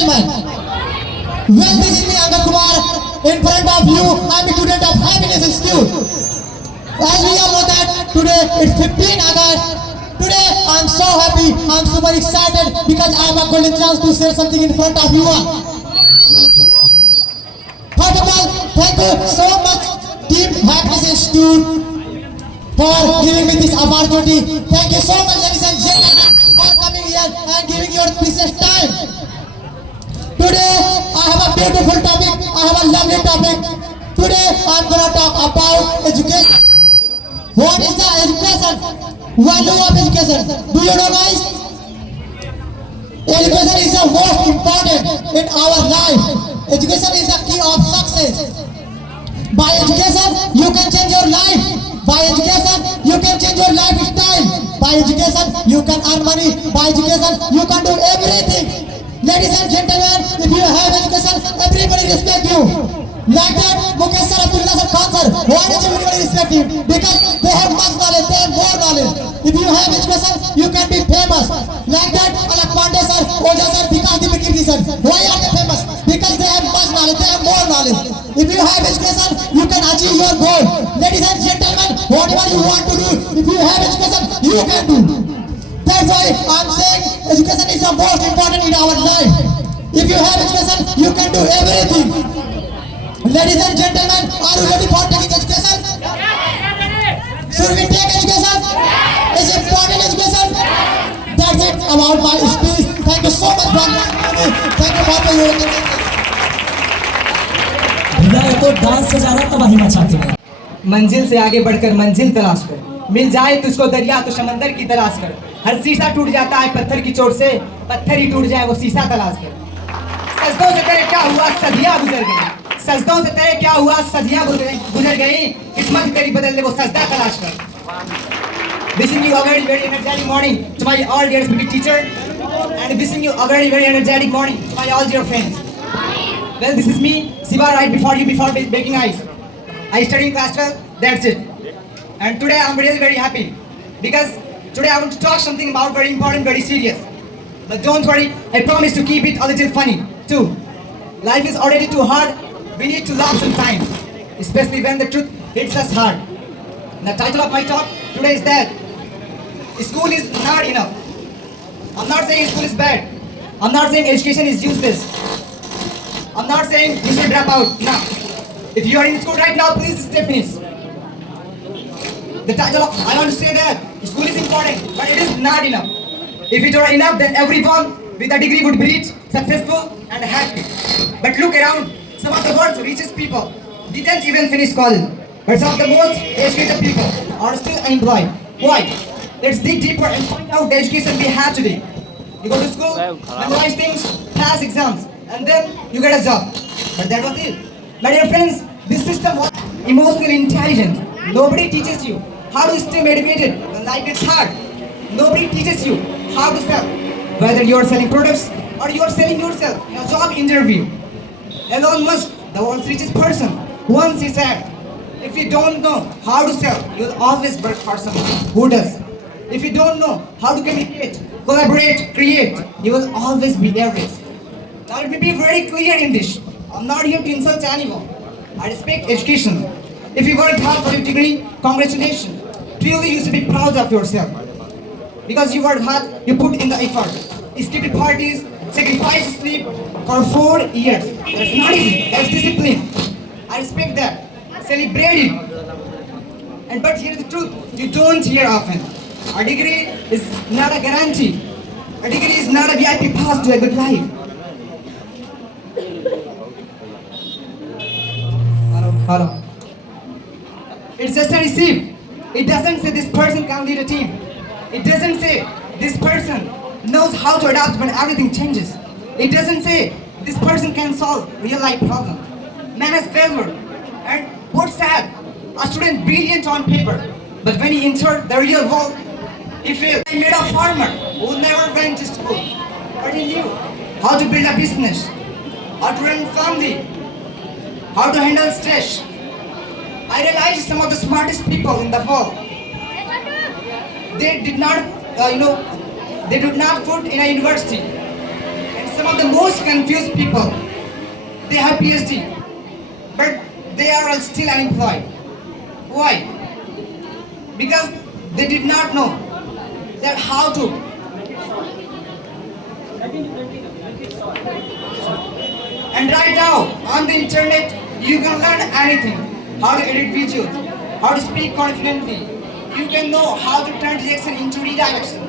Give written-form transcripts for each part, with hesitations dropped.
gentlemen, well, this is me, Angad Kumar. In front of you, I am a student of Happiness Institute. As we all know that today it's 15 August. Today I am so happy, I am super excited because I have a golden chance to share something in front of you all. First of all, thank you so much, Team Happiness Institute, for giving me this opportunity. Thank you so much, ladies and gentlemen, for coming here and giving your precious time. Today I have a beautiful topic, I have a lovely topic. Today I am going to talk about education. What is the education? Value of education. Do you know, guys? Education is the most important in our life. Education is the key of success. By education, you can change your life. By education, you can change your lifestyle. By education, you can earn money. By education, you can do everything. Ladies and gentlemen, if you have education, everybody respect you. Like that, Mukesh sir, Abdullah sir, Khan sir, why does everybody respect you? Because they have much knowledge, they have more knowledge. If you have education, you can be famous. Like that, Alak Pandey sir, Oja sir, Vikas Dipikirti sir, why are they famous? Because they have much knowledge, they have more knowledge. If you have education, you can achieve your goal. Ladies and gentlemen, whatever you want to do, if you have education, you can do. That's why I'm saying education is the most important in our life. If you have education, you can do everything. Ladies and gentlemen, are you ready for taking education? Should we take education? Is it important education? That's it about my speech. Thank you so much for listening to me. Thank you for your attention. भैया ये तो dance से ज्यादा तबाही मचाते हैं। मंजिल से आगे बढ़कर मंजिल तलाश कर, मिल जाए तुझको दरिया तो समंदर की तलाश कर। हर शीशा टूट जाता है पत्थर की चोट से, पत्थर ही टूट जाए वो शीशा तलाश कर। सजदों से तेरे क्या हुआ सदियां गुजर गई, सजदों से तेरे क्या हुआ सदियां गुजर गई, किस्मत तेरी बदल ले वो सजदा तलाश कर। Wishing you a very very energetic morning to my all dear respected teacher, and wishing you a very very energetic morning to my all dear friends. Well, this is me, Siva, right before you, before breaking ice. I study in class 12, that's it. And today I'm really very happy because today I want to talk something about very important, very serious. But don't worry, I promise to keep it a little funny too. Life is already too hard, we need to laugh sometimes, especially when the truth hits us hard. The title of my talk today is that school is not enough. I'm not saying school is bad. I'm not saying education is useless. I'm not saying you should drop out. No. If you are in school right now, please stay finished. The title of, I want to say that school is important, but it is not enough. If it were enough, then everyone with a degree would be rich, successful, and happy. But look around, some of the world's richest people didn't even finish college. But some of the most educated people are still unemployed. Why? Let's dig deeper and find out the education we have today. You go to school, memorize things, pass exams, and then you get a job. But that was it. My dear friends, this system was emotional intelligence. Nobody teaches you how to stay motivated when life is hard. Nobody teaches you how to sell. Whether you are selling products or you are selling yourself in a job interview. Elon Musk, the world's richest person, once he said, if you don't know how to sell, you will always work for someone who does. If you don't know how to communicate, collaborate, create, you will always be average. Now let me be very clear in this. I'm not here to insult anyone. I respect education. If you work hard for your degree, congratulations. Truly you should be proud of yourself. Because you worked hard, you put in the effort. Skipped parties, sacrificed sleep for 4 years. That's not easy, that's discipline. I respect that. Celebrate it. But here's the truth, you don't hear often. A degree is not a guarantee. A degree is not a VIP pass to a good life. Hello. It's just a receipt. It doesn't say this person can lead a team. It doesn't say this person knows how to adapt when everything changes. It doesn't say this person can solve real life problems. Man has failure. And what's sad? A student brilliant on paper, but when he entered the real world, he failed. I met a farmer who never went to school, but he knew how to build a business, how to run a family, how to handle stress. I realized some of the smartest people in the world, they did not, they did not put in a university. And some of the most confused people. They have PhD, but they are all still unemployed. Why? Because they did not know that how to. And right now, on the internet, you can learn anything. How to edit videos, how to speak confidently. You can know how to turn rejection into redirection.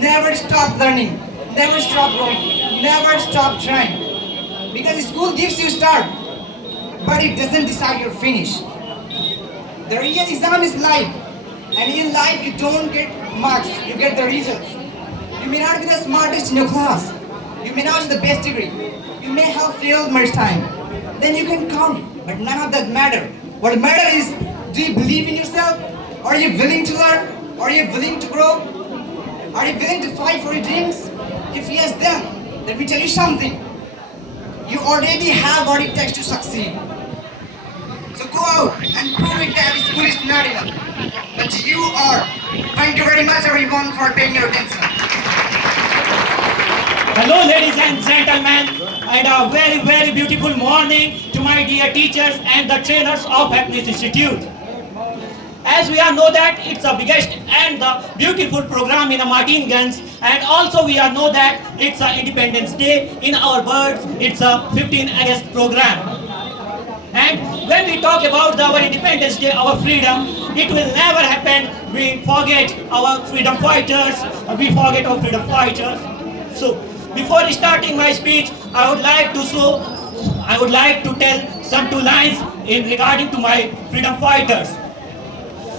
Never stop learning. Never stop growing. Never stop trying. Because school gives you start, but it doesn't decide your finish. The real exam is life. And in life, you don't get marks, you get the results. You may not be the smartest in your class. You may not have the best degree. You may have failed much time. Then you can count, but none of that matter. What matter is, do you believe in yourself? Are you willing to learn? Are you willing to grow? Are you willing to fight for your dreams? If yes, then let me tell you something. You already have what it takes to succeed. So go out and prove it that school is not enough. But you are. Thank you very much everyone for paying your attention. Hello, ladies and gentlemen, and a very, very beautiful morning to my dear teachers and the trainers of Happiness Institute. As we all know that it's the biggest and the beautiful program in the Martin Guns, and also we all know that it's a Independence Day. In our words, it's a 15 August program. And when we talk about our Independence Day, our freedom, it will never happen. We forget our freedom fighters. We forget our freedom fighters. So before starting my speech, I would like to tell some two lines in regarding to my freedom fighters.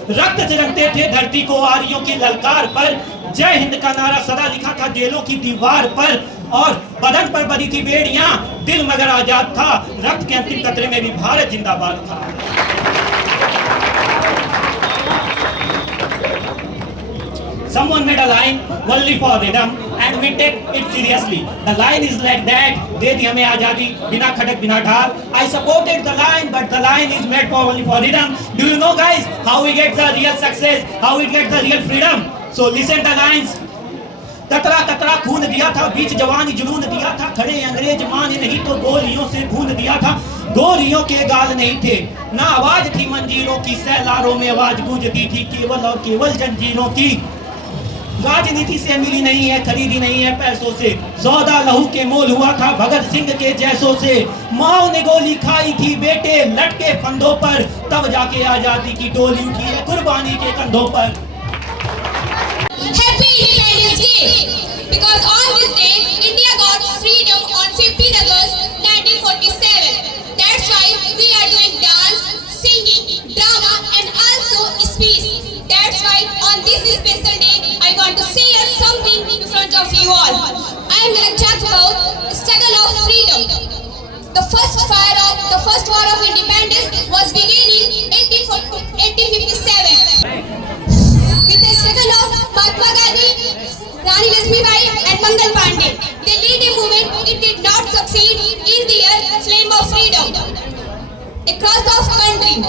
रक्त से रंगते थे धरती को Oreo की ललकार पर, जय हिंद का नारा सदा लिखा था जेलों की दीवार पर, और बदन पर बनी थी बेड़ियां, दिल मगर आजाद था, रक्त के अंतिम कतरे में भी भारत जिंदाबाद था. Someone made a line only for rhythm and we take it seriously. The line is like that, दे दी हमें आजादी बिना खड़क बिना ढाल. I supported the line, but the line is made for only for rhythm. Do you know guys how we get the real success, how we get the real freedom? So listen the lines. कतरा कतरा खून दिया था, बीच जवानी जुनून दिया था, खड़े अंग्रेज माने नहीं तो गोलियों से भून दिया था. गोलियों के गाल नहीं थे, ना आवाज थी मंजीरों की, सैलारों में आवाज गूंजती थी केवल और केवल जंजीरों की. राजनीति से मिली नहीं है, खरीदी नहीं है पैसों से, सौदा लहू के मोल हुआ था भगत सिंह के जैसों से. माओ ने गोली खाई थी बेटे लटके फंदों पर, तब जाके आजादी की डोली उठी है कुर्बानी के कंधों पर. Happy Independence Day! Because on this day, India got freedom on 15 August 1947. That's why we are doing dance, singing, drama and also speech. That's why on this special day, I want to share something in front of you all. I am going to talk about struggle of freedom. The first war of independence was beginning in 1857. With the struggle of Mahatma Gandhi, Rani Lakshmibai and Mangal Pandey, they lead a movement. It did not succeed in their flame of freedom across the country.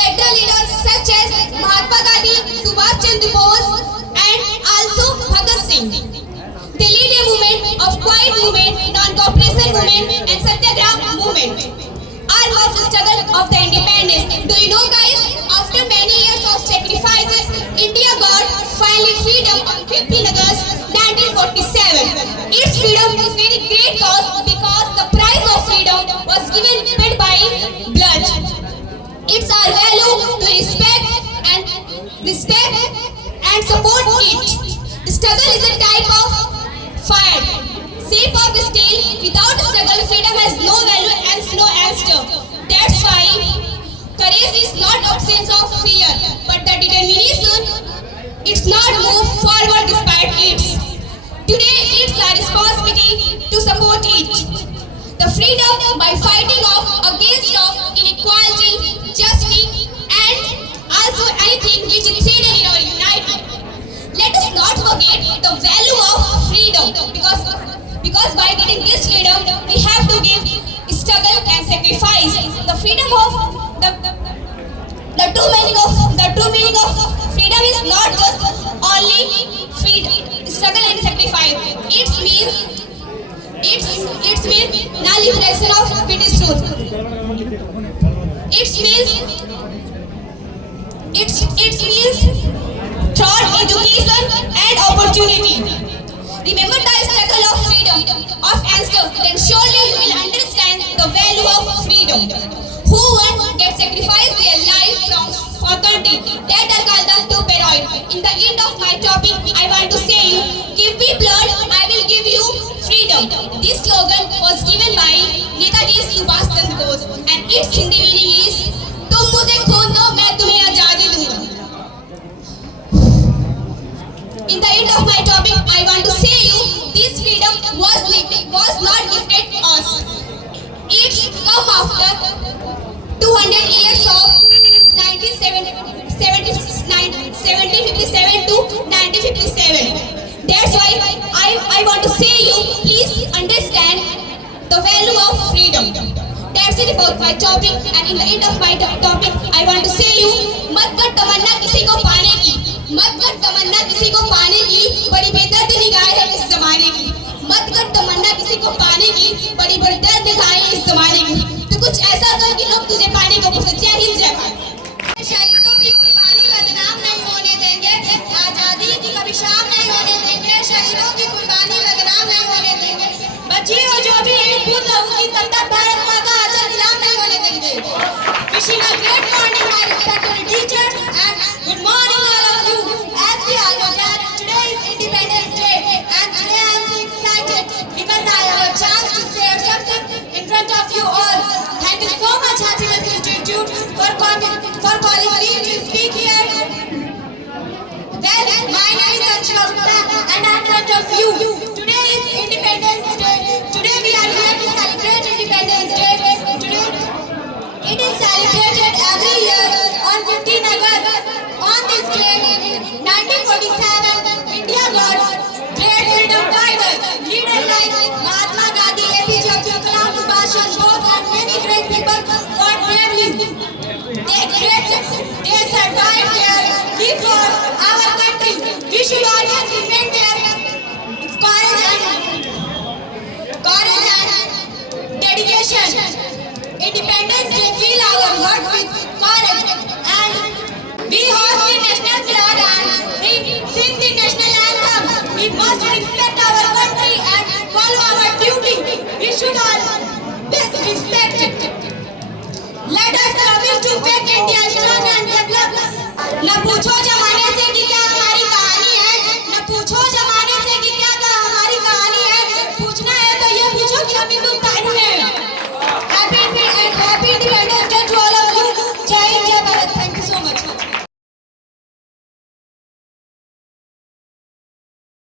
Later leaders such as Mahatma Gandhi, Subhash Chandra Bose and also Bhagat Singh. They lead a movement of quiet movement, non-cooperation movement and Satyagraha movement. Arm of struggle of the independence. Do you know guys, after many years of sacrifices, India got finally freedom on 15 August 1947. Its freedom is very great cause because the price of freedom was given paid by blood. It's our value to respect and support it. Struggle is a type of fire, shape of steel. Without struggle, freedom has no value and no answer. That's why courage is not absence of fear, but the determination. It's not move forward despite it. Today, it's our responsibility to support it. The freedom by fighting off against of inequality, justice, and also anything which is hidden in our unity. Let us not forget the value of freedom because by getting this freedom, we have to give struggle and sacrifice. The freedom of the true meaning of freedom is not just only freedom, struggle and sacrifice. It It's means nullification of British rule. It means thought, education and opportunity. Remember the struggle of freedom of answer, then surely you will understand the value of freedom. Who one that sacrificed their life for country that are called them to parade. In the end of my topic, I want to say, give me blood, I will give you freedom. This slogan was given by Netaji Subhash Chandra Bose and its Hindi meaning is, तुम मुझे खून दो, मैं तुम्हें आजादी दूंगा. In the end of my topic, I want to say you, this freedom was not gifted us. It's come after 200 years of 1757 to 1957. That's why I want to say you, please understand the value of freedom. That's it about my topic, and in the end of my topic, I want to say you, मत कर तमन्ना किसी को पाने की, मत कर तमन्ना किसी को पाने की, बड़ी बेदर्द निगाह है इस जमाने की. मत कर तमन्ना किसी को पाने की, बड़ी बेदर्द निगाह है इस जमाने की. तो कुछ ऐसा कर कि लोग तुझे पाने को पसंद. जय हिंद जय भारत. शहीदों की कुर्बानी बदनाम नहीं होने देंगे, आजादी की कभी शाम नहीं होने देंगे. शहीदों की कुर्बानी बदनाम नहीं होने देंगे. बची हो जो भी एक बूंद लहू की, तब तक भारत माँ का आंचल नीलाम नहीं होने देंगे. Wishing a great morning, my respected teachers, and good morning all of you. As we all know that today is Independence Day, and today I am so excited because I have a chance to share something in front of you all. Thank you so much, Happiness Institute, for calling me to speak here. Well, my name is Anshul Gupta, and I am in front of you. Today is Independence Day. Today we are here to celebrate Independence Day. Today it is celebrated every year on 15 August. On this day in 1947, India got great freedom fighters. Leaders like Mahatma Gandhi, APJ Abdul Kalam, Subhash Chandra Bose, and many great people fought bravely. They survived their lives for